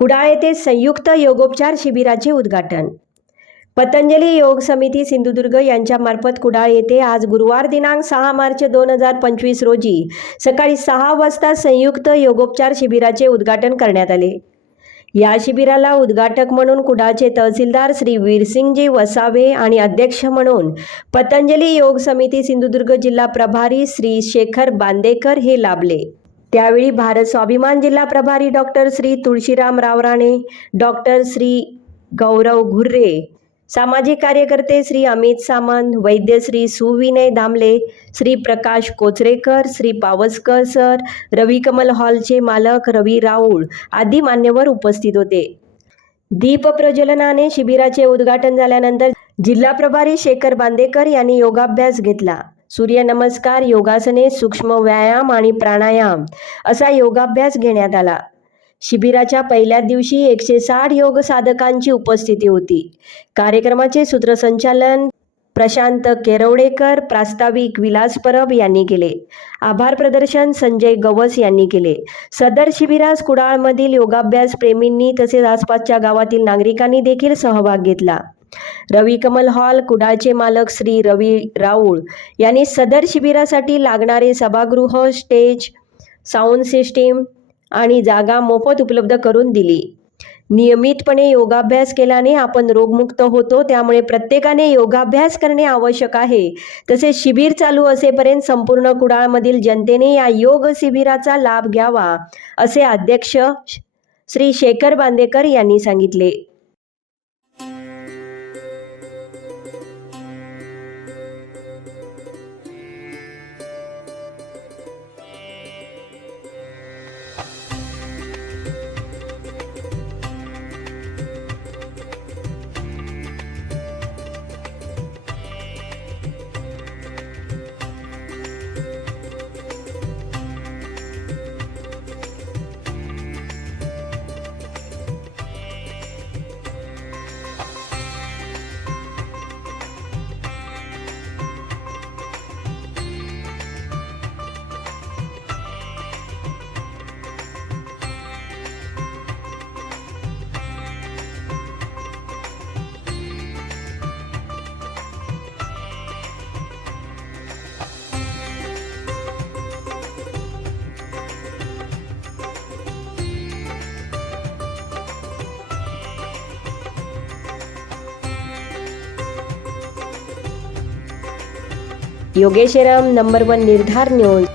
कुडाळ येथे संयुक्त योगोपचार शिबिराचे उद्घाटन. पतंजली योग समिती सिंधुदुर्ग यांच्यामार्फत कुडाळ येथे आज गुरुवार दिनांक सहा मार्च दोन हजार पंचवीस रोजी सकाळी सहा वाजता संयुक्त योगोपचार शिबिराचे उद्घाटन करण्यात आले. या शिबिराला उद्घाटक म्हणून कुडाळचे तहसीलदार श्री वीरसिंगजी वसावे आणि अध्यक्ष म्हणून पतंजली योग समिती सिंधुदुर्ग जिल्हा प्रभारी श्री शेखर बांदेकर हे लाभले. त्यावेळी भारत स्वाभिमान जिल्हा प्रभारी डॉक्टर श्री तुळशीराम रावराणे डॉक्टर श्री गौरव घुर्रे सामाजिक कार्यकर्ते श्री अमित सामंत वैद्य श्री सुविनय दामले श्री प्रकाश कोचरेकर श्री पावसकर सर रविकमल हॉलचे मालक रवी राऊळ आदी मान्यवर उपस्थित होते. दीप प्रज्वलनाने शिबिराचे उद्घाटन झाल्यानंतर जिल्हा प्रभारी शेखर बांदेकर यांनी योगाभ्यास घेतला. सूर्यनमस्कार योगासने सूक्ष्म व्यायाम आणि प्राणायाम असा योगाभ्यास घेण्यात आला. शिबिराच्या पहिल्या दिवशी एकशे साठ योग साधकांची उपस्थिती होती. कार्यक्रमाचे सूत्रसंचालन प्रशांत केरवडेकर प्रास्ताविक विलास परब यांनी केले. आभार प्रदर्शन संजय गवस यांनी केले. सदर शिबिरास कुडाळमधील योगाभ्यास प्रेमींनी तसेच आसपासच्या गावातील नागरिकांनी देखील सहभाग घेतला. रवी कमल हॉल कुडाळचे मालक श्री रवी राऊळ यांनी सदर शिबिरासाठी लागणारे सभागृह स्टेज साऊंड सिस्टीम आणि जागा मोफत उपलब्ध करून दिली. नियमितपणे योगाभ्यास केल्याने आपण रोगमुक्त होतो त्यामुळे प्रत्येकाने योगाभ्यास करणे आवश्यक आहे. तसेच शिबिर चालू असेपर्यंत संपूर्ण कुडाळमधील जनतेने या योग शिबिराचा लाभ घ्यावा असे अध्यक्ष श्री शेखर बांदेकर यांनी सांगितले. Yogeshwaram number one Nirdhar news.